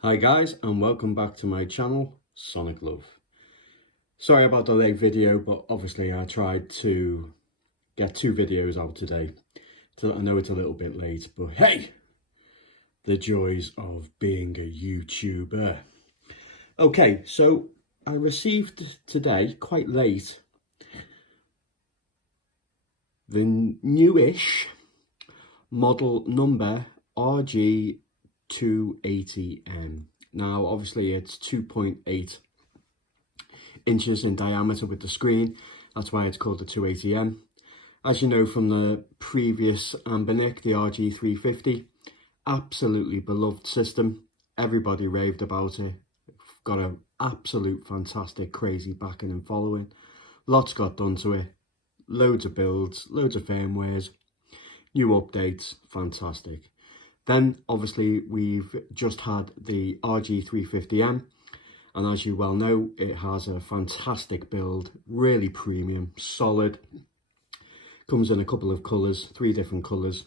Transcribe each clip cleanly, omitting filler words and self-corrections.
Hi guys, and welcome back to my channel, Sonic Love. Sorry about the late video, but obviously I tried to get 2 videos out today. So I know it's a little bit late, but hey, the joys of being a YouTuber. Okay, so I received today, quite late, the newish model number RG280M. Now, obviously it's 2.8 inches in diameter with the screen. That's why it's called the 280M. As you know from the previous Ambernic, the RG350, absolutely beloved system. Everybody raved about it. Got an absolute fantastic, crazy backing and following. Lots got done to it. Loads of builds, loads of firmwares, new updates, fantastic. Then obviously we've just had the RG350M, and as you well know, it has a fantastic build, really premium, solid. Comes in a couple of colours, 3 different colours,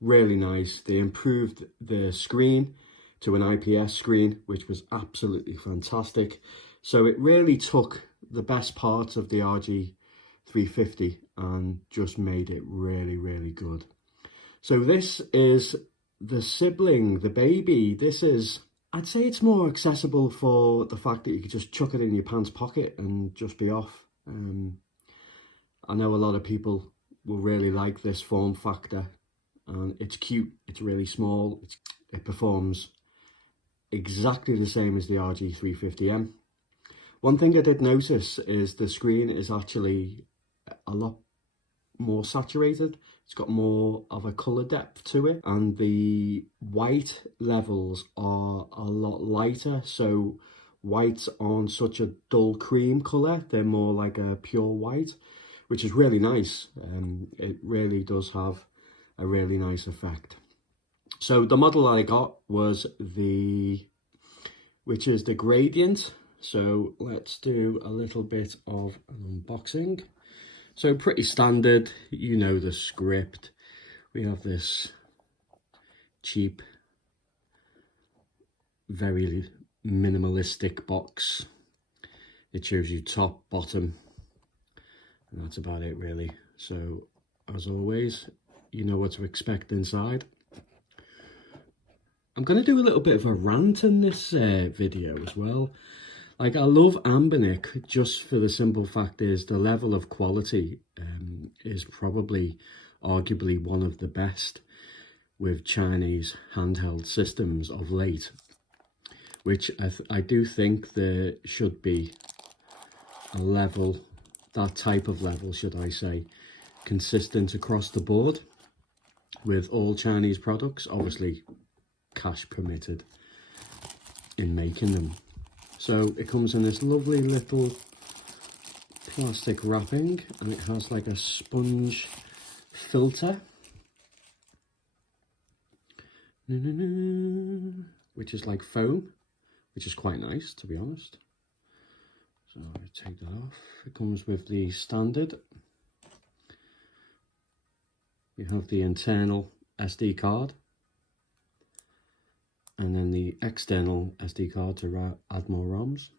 really nice. They improved the screen to an IPS screen, which was absolutely fantastic. So it really took the best parts of the RG350 and just made it really, really good. So this is the sibling, the baby. This is, I'd say it's more accessible for the fact that you could just chuck it in your pants pocket and just be off. I know a lot of people will really like this form factor, and it's cute, it's really small, it performs exactly the same as the RG350M. One thing I did notice is the screen is actually a lot more saturated. It's got more of a colour depth to it, and the white levels are a lot lighter. So whites aren't such a dull cream colour, they're more like a pure white, which is really nice. It really does have a really nice effect. So the model that I got was which is the Gradient. So let's do a little bit of an unboxing. So pretty standard, you know the script. We have this cheap, very minimalistic box. It shows you top, bottom, and that's about it really. So as always, you know what to expect inside. I'm going to do a little bit of a rant in this video as well. Like, I love Ambernic just for the simple fact is the level of quality is probably arguably one of the best with Chinese handheld systems of late, which I do think there should be a level, that type of level, should I say, consistent across the board with all Chinese products, obviously cash permitted in making them. So it comes in this lovely little plastic wrapping, and it has like a sponge filter, which is like foam, which is quite nice, to be honest. So I take that off. It comes with the standard. We have the internal SD card, and then the external SD card to add more ROMs.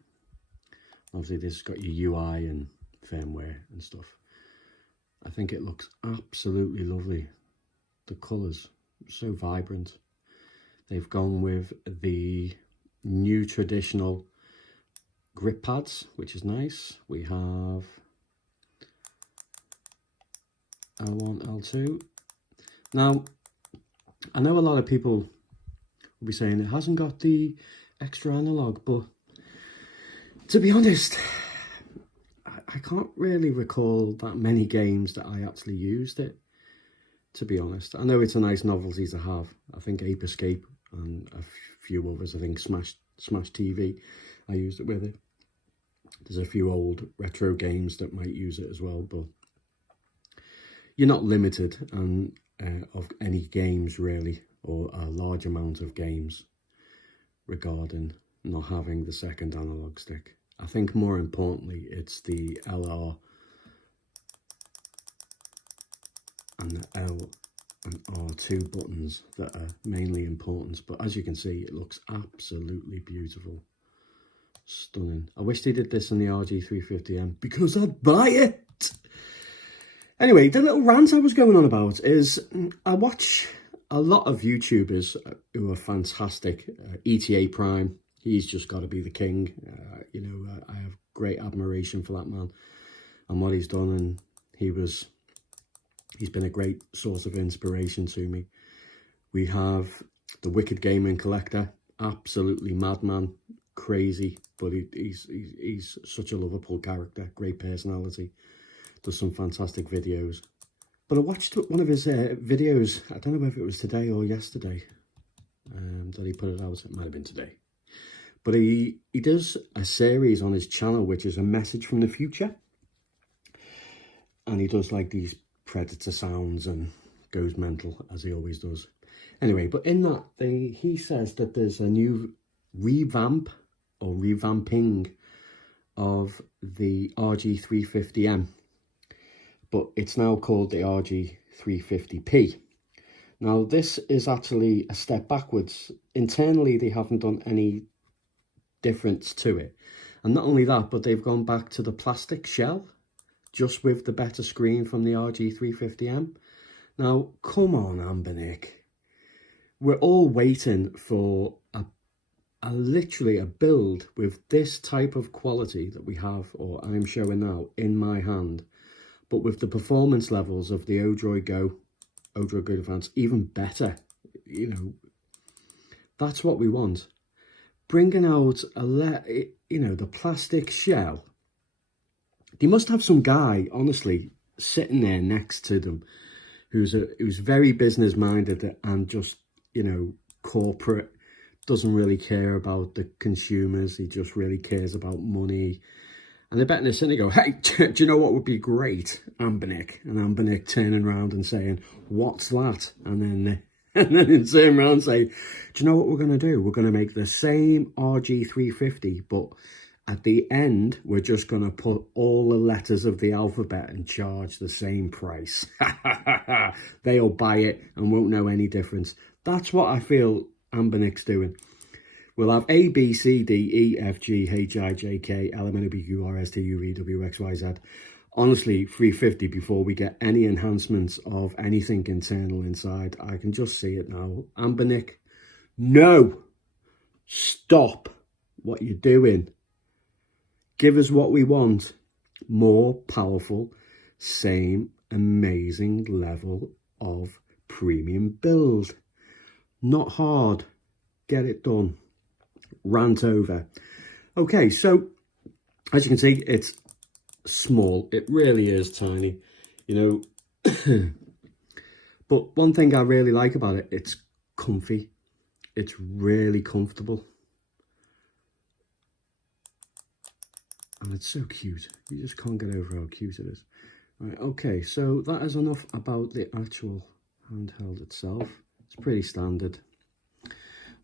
Obviously this has got your UI and firmware and stuff. I think it looks absolutely lovely. The colours, so vibrant. They've gone with the new traditional grip pads, which is nice. We have L1, L2. Now, I know a lot of people be saying it hasn't got the extra analog, but to be honest, I can't really recall that many games that I actually used it, to be honest. I know it's a nice novelty to have. I think Ape Escape and a few others, I think Smash TV, I used it with it. There's a few old retro games that might use it as well, but you're not limited of any games really, or a large amount of games regarding not having the second analog stick. I think more importantly, it's the LR and the L and R2 buttons that are mainly important. But as you can see, it looks absolutely beautiful. Stunning. I wish they did this on the RG280M because I'd buy it. Anyway, the little rant I was going on about is I watch a lot of YouTubers who are fantastic. ETA Prime, he's just got to be the king. You know, I have great admiration for that man and what he's done, and he's been a great source of inspiration to me. We have the Wicked Gaming Collector, absolutely madman, crazy, but he's such a lovable character, great personality, does some fantastic videos. But I watched one of his videos, I don't know if it was today or yesterday that he put it out. It might have been today. But he does a series on his channel, which is a message from the future. And he does like these predator sounds and goes mental, as he always does. Anyway, but in that, he says that there's a new revamp or revamping of the RG350M. But it's now called the RG350P. Now, this is actually a step backwards. Internally, they haven't done any difference to it. And not only that, but they've gone back to the plastic shell, just with the better screen from the RG350M. Now, come on, Ambernick. We're all waiting for literally a build with this type of quality that we have, or I'm showing now, in my hand. But with the performance levels of the Odroid Go Advance, even better, you know, that's what we want. Bringing out the plastic shell. They must have some guy, honestly, sitting there next to them, who's very business minded and just, you know, corporate, doesn't really care about the consumers. He just really cares about money. And they're betting this in, they go, hey, do you know what would be great? Ambernick. And Ambernick turning around and saying, what's that? And then they turn around and say, do you know what we're going to do? We're going to make the same RG350, but at the end, we're just going to put all the letters of the alphabet and charge the same price. They'll buy it and won't know any difference. That's what I feel Ambernick's doing. We'll have A, B, C, D, E, F, G, H, I, J, K, L, M, N, O, P, Q, R, S, T, U, V, W, X, Y, Z. Honestly, 350 before we get any enhancements of anything internal inside. I can just see it now. Ambernick, no! Stop what you're doing. Give us what we want. More powerful, same amazing level of premium build. Not hard. Get it done. Rant over. Okay, so as you can see, it's small. It really is tiny, you know. But one thing I really like about it, it's comfy. It's really comfortable. And it's so cute. You just can't get over how cute it is. Right, okay, so that is enough about the actual handheld itself. It's pretty standard.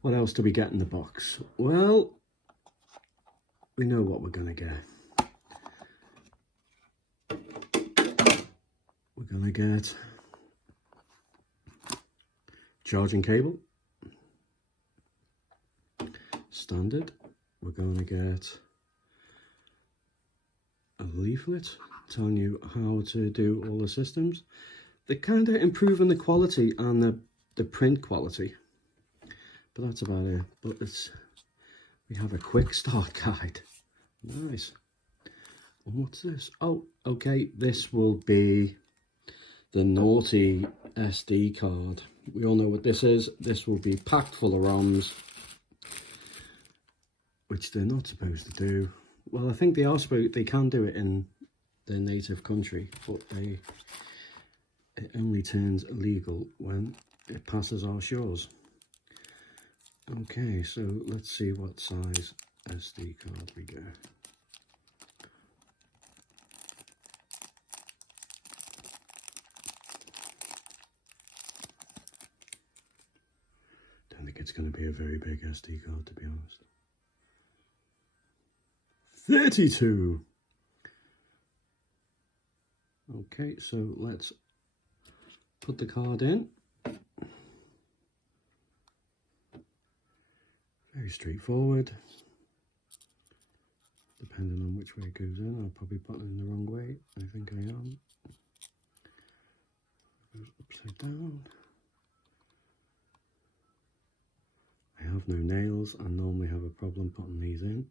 What else do we get in the box? Well, we know what we're going to get. We're going to get charging cable. Standard. We're going to get a leaflet telling you how to do all the systems. They're kind of improving the quality and the print quality. But that's about it. But we have a quick start guide. Nice. And what's this? Oh, okay. This will be the naughty SD card. We all know what this is. This will be packed full of ROMs, which they're not supposed to do. Well, I think they are supposed. They can do it in their native country, but it only turns illegal when it passes our shores. Okay, so let's see what size SD card we get. Don't think it's going to be a very big SD card, to be honest. 32. Okay, so let's put the card in. Very straightforward. Depending on which way it goes in, I'll probably put it in the wrong way. I think I am. It goes upside down. I have no nails. I normally have a problem putting these in.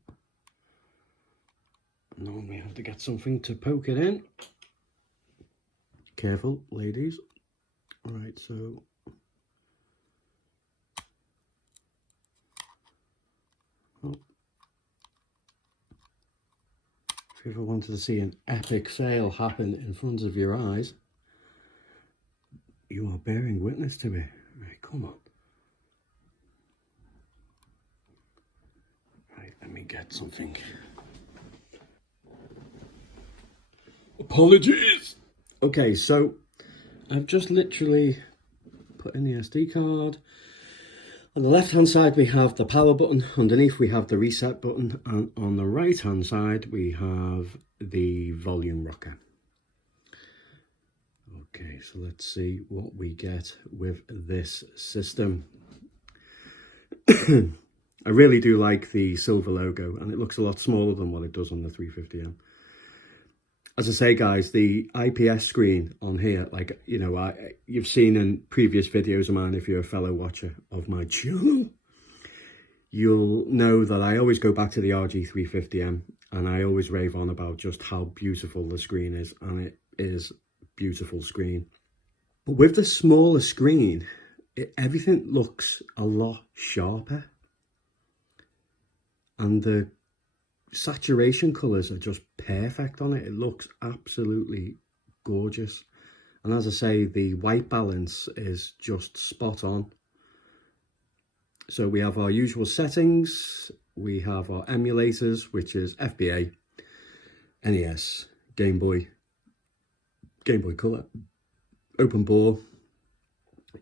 I normally have to get something to poke it in. Careful, ladies. Alright, so if you ever wanted to see an epic sale happen in front of your eyes, you are bearing witness to it. Right, come on. Right, let me get something. Apologies! Okay, so I've just literally put in the SD card. On the left hand side we have the power button, underneath we have the reset button, and on the right hand side we have the volume rocker. Okay, so let's see what we get with this system. I really do like the silver logo, and it looks a lot smaller than what it does on the 350M. As I say, guys, the IPS screen on here, like, you know, you've seen in previous videos of mine, if you're a fellow watcher of my channel, you'll know that I always go back to the RG350M, and I always rave on about just how beautiful the screen is, and it is a beautiful screen. But with the smaller screen, everything looks a lot sharper, and the saturation colours are just perfect on it. It looks absolutely gorgeous, and as I say, the white balance is just spot on. So we have our usual settings, we have our emulators, which is FBA, NES, Game Boy Color, Open Bore,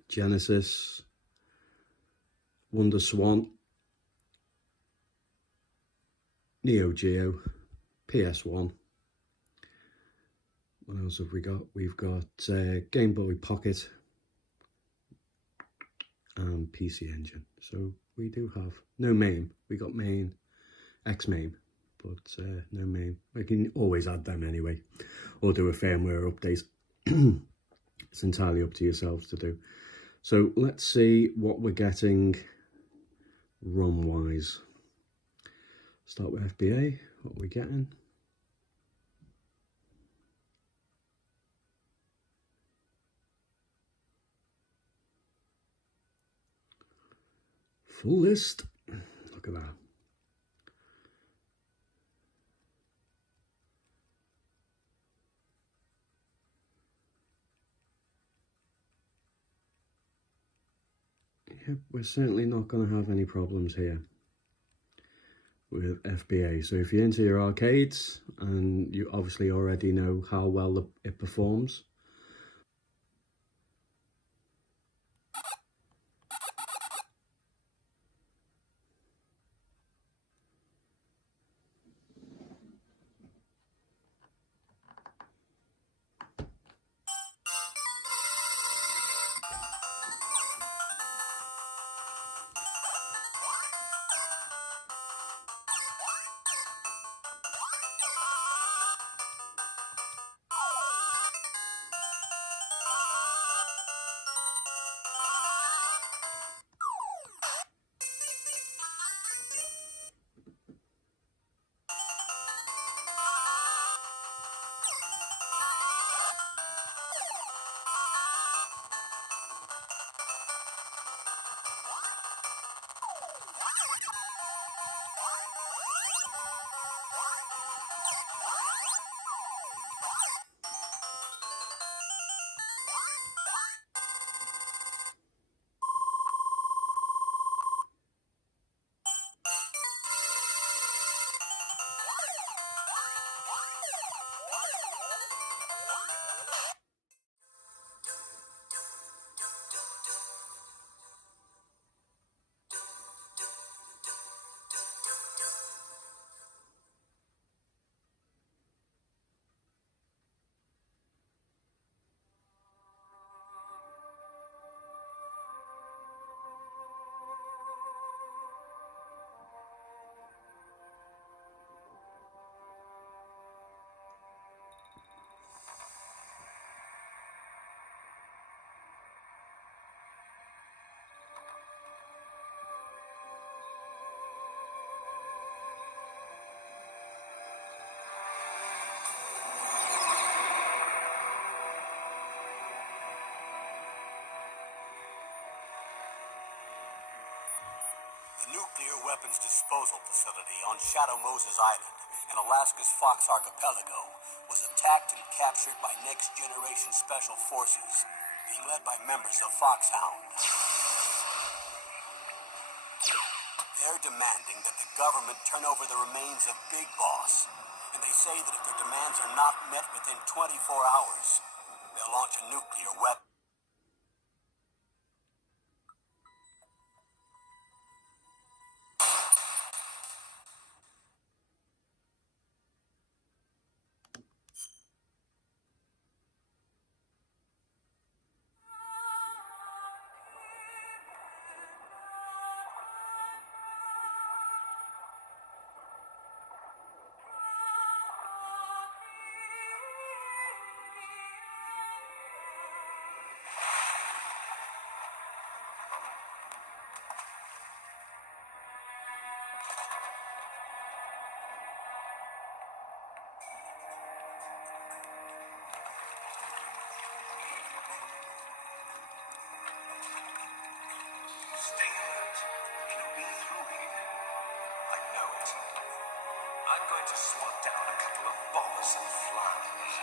Genesis, Wonder Swan, Neo Geo, PS1. What else have we got? We've got Game Boy Pocket and PC Engine. So we do have no MAME. We got main, X-MAME, but no MAME. We can always add them anyway, or do a firmware update. It's entirely up to yourselves to do. So let's see what we're getting ROM-wise. Start with FBA, what we're getting. Full list. Look at that. Yep, we're certainly not going to have any problems here with FBA. So if you're into your arcades, and you obviously already know how well it performs, nuclear weapons disposal facility on Shadow Moses Island in Alaska's Fox Archipelago was attacked and captured by Next Generation Special Forces, being led by members of Foxhound. They're demanding that the government turn over the remains of Big Boss, and they say that if their demands are not met within 24 hours, they'll launch a nuclear weapon. Stay alert. It'll be through here. I know it. I'm going to swat down a couple of bothersome flies.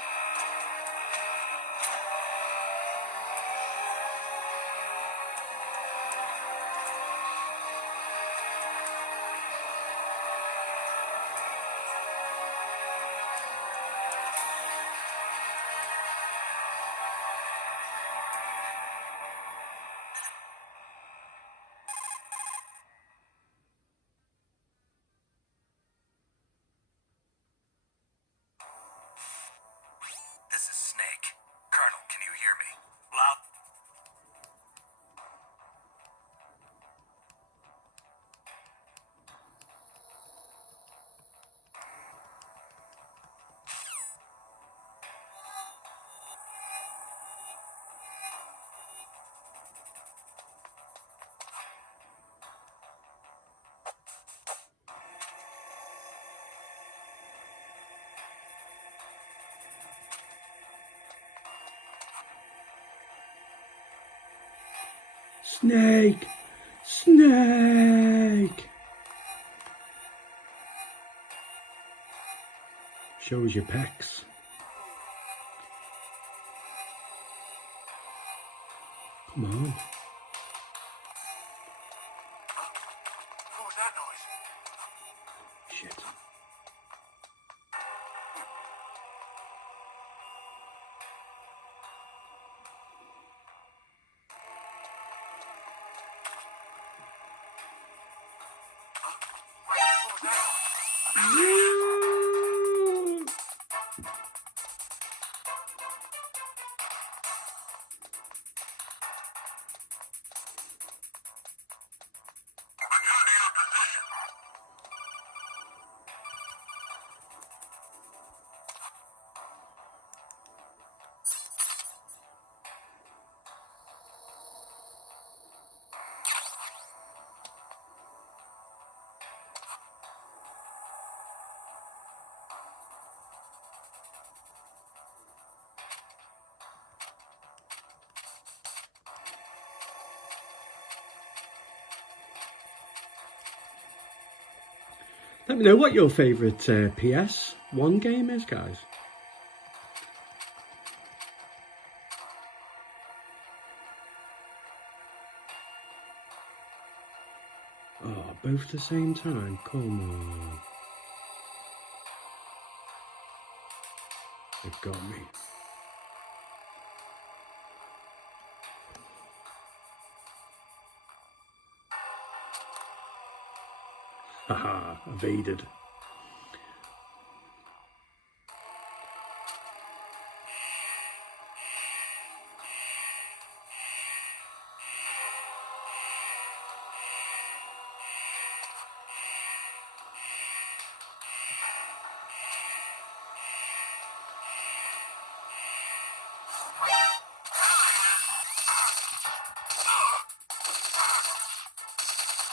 This is Snake. Colonel, can you hear me? Loud. Snake! Snake! Shows your pecs. Come on. What was that noise? Shit. Let me know what your favourite PS1 game is, guys. Oh, both at the same time? Come on. They've got me. Haha, evaded.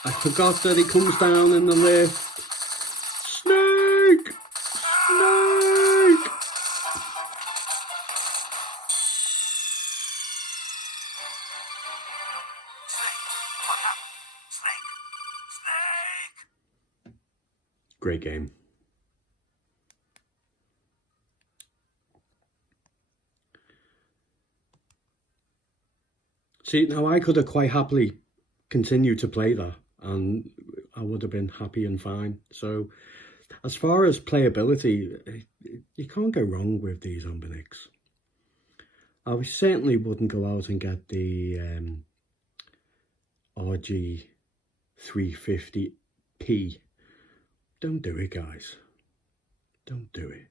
I forgot that it comes down in the lift. Snake! Snake! Snake, what happened? Snake! Snake! Great game. See, now I could have quite happily continued to play that and I would have been happy and fine. So as far as playability, you can't go wrong with these Omnics. I certainly wouldn't go out and get the RG280M. Don't do it, guys. Don't do it.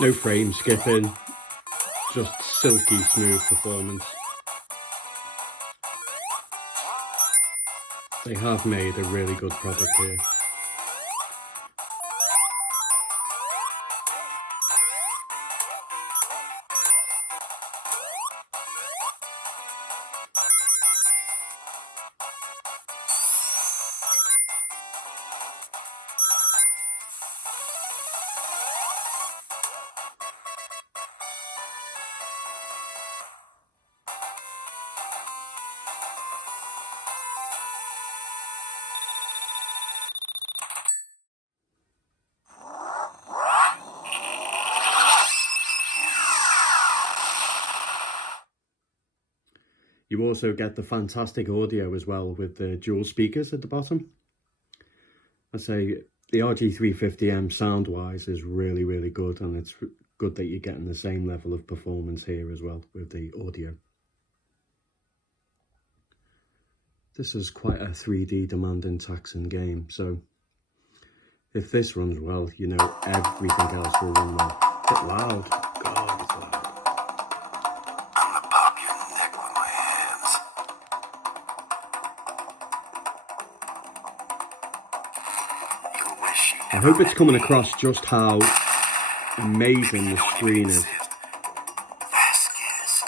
No frame skipping, just silky smooth performance. They have made a really good product here. You also get the fantastic audio as well with the dual speakers at the bottom. I say the RG350M sound-wise is really, really good, and it's good that you're getting the same level of performance here as well with the audio. This is quite a 3D demanding taxing game, so if this runs well, you know everything else will run well. A bit loud. God, it's loud. I'm gonna pop your neck with my hands. You wish you I hope it's coming across just how amazing the screen is. Vasquez.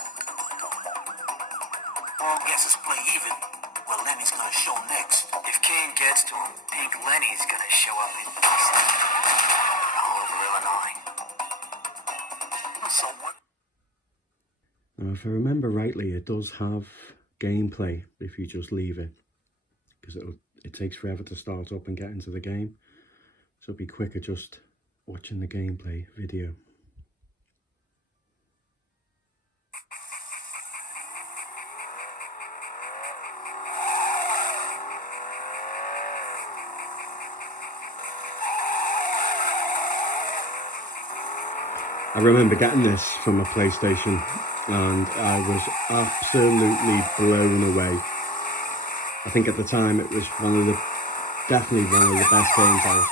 All guesses play even. Well, Lenny's gonna show next. If Kane gets to him, Pink Lenny's gonna show up in all over Illinois. So what? Now, if I remember rightly, it does have gameplay if you just leave it, because it takes forever to start up and get into the game. So it'll be quicker just watching the gameplay video. I remember getting this from a PlayStation and I was absolutely blown away. I think at the time it was definitely one of the best games I've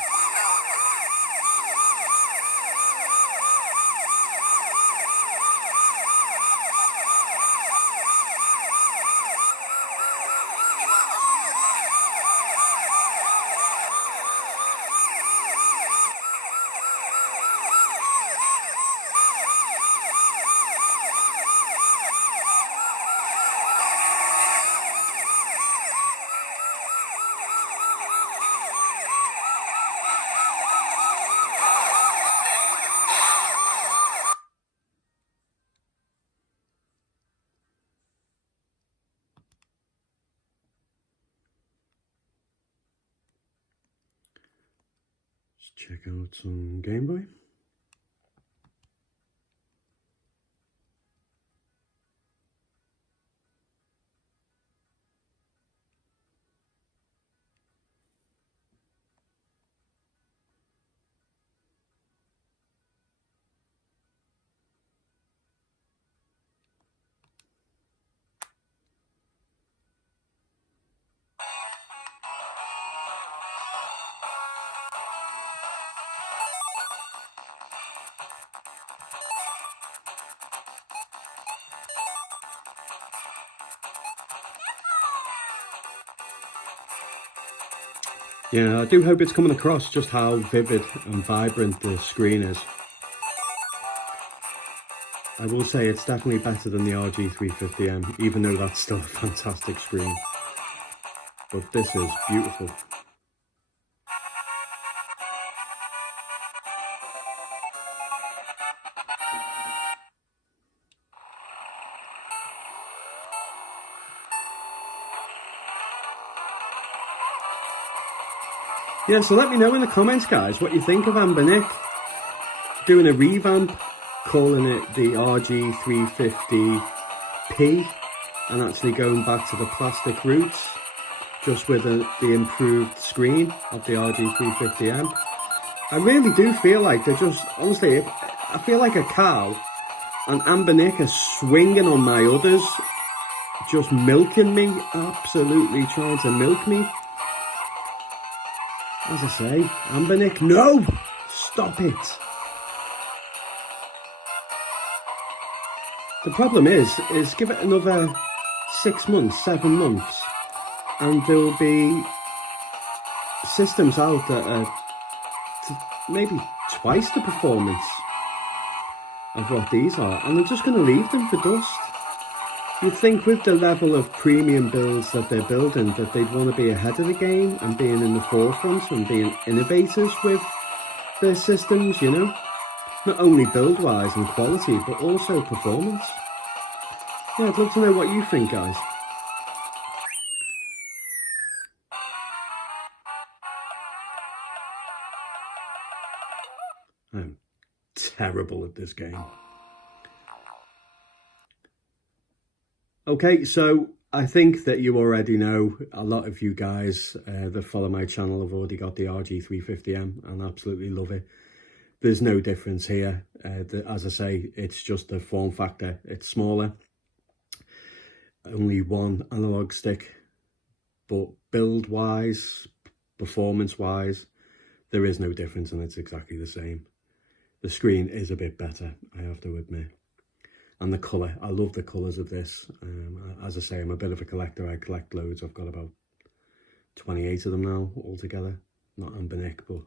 check out some Game Boy. Yeah, I do hope it's coming across just how vivid and vibrant the screen is. I will say it's definitely better than the RG280M, even though that's still a fantastic screen. But this is beautiful. Yeah, so let me know in the comments, guys, what you think of Amber Nick doing a revamp, calling it the RG350P, and actually going back to the plastic roots, just with the improved screen of the RG350M. I really do feel like they're just, honestly, I feel like a cow, and Amber Nick is swinging on my udders, just milking me, absolutely trying to milk me. As I say, Amber Nick, no! Stop it! The problem is give it another 6 months, 7 months, and there'll be systems out that are maybe twice the performance of what these are, and they're just going to leave them for dust. You'd think with the level of premium builds that they're building that they'd want to be ahead of the game and being in the forefront and being innovators with their systems, you know? Not only build-wise and quality, but also performance. Yeah, I'd love to know what you think, guys. I'm terrible at this game. Okay, so I think that you already know, a lot of you guys that follow my channel have already got the RG350M and absolutely love it. There's no difference here. As I say, it's just a form factor. It's smaller, only one analog stick, but build-wise, performance-wise, there is no difference and it's exactly the same. The screen is a bit better, I have to admit. And the colour, I love the colours of this. As I say, I'm a bit of a collector. I collect loads. I've got about 28 of them now altogether. Not Amber Nick, but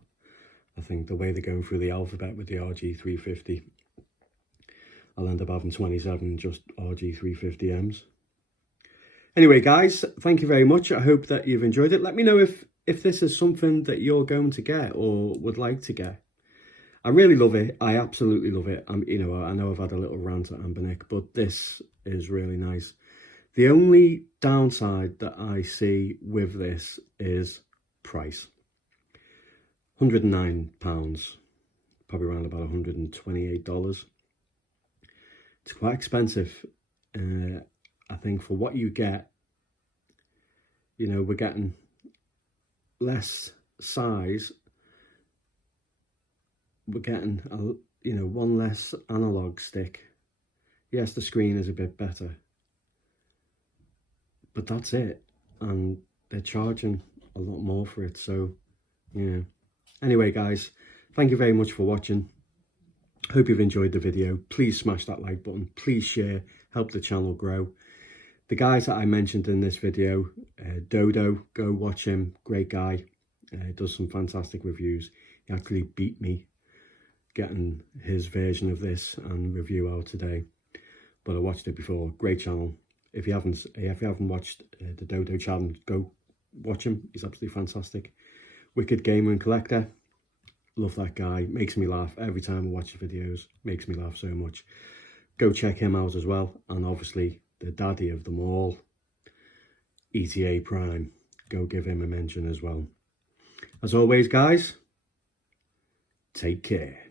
I think the way they're going through the alphabet with the RG350, I'll end up having 27 just RG350Ms. Anyway, guys, thank you very much. I hope that you've enjoyed it. Let me know if this is something that you're going to get or would like to get. I really love it. I absolutely love it. You know, I know I've had a little rant at Amber Nick, but this is really nice. The only downside that I see with this is price. £109, probably around about $128. It's quite expensive. I think for what you get, you know, we're getting less size. We're getting, you know, one less analog stick. Yes, the screen is a bit better, but that's it. And they're charging a lot more for it. So, yeah. Anyway, guys, thank you very much for watching. Hope you've enjoyed the video. Please smash that like button. Please share. Help the channel grow. The guys that I mentioned in this video, Dodo, go watch him. Great guy. Does some fantastic reviews. He actually beat me getting his version of this and review out today, but I watched it before. Great channel. If you haven't watched the Dodo channel, go watch him. He's absolutely fantastic. Wicked gamer and collector. Love that guy. Makes me laugh every time I watch his videos. Makes me laugh so much. Go check him out as well. And obviously the daddy of them all, ETA Prime. Go give him a mention as well. As always, guys, take care.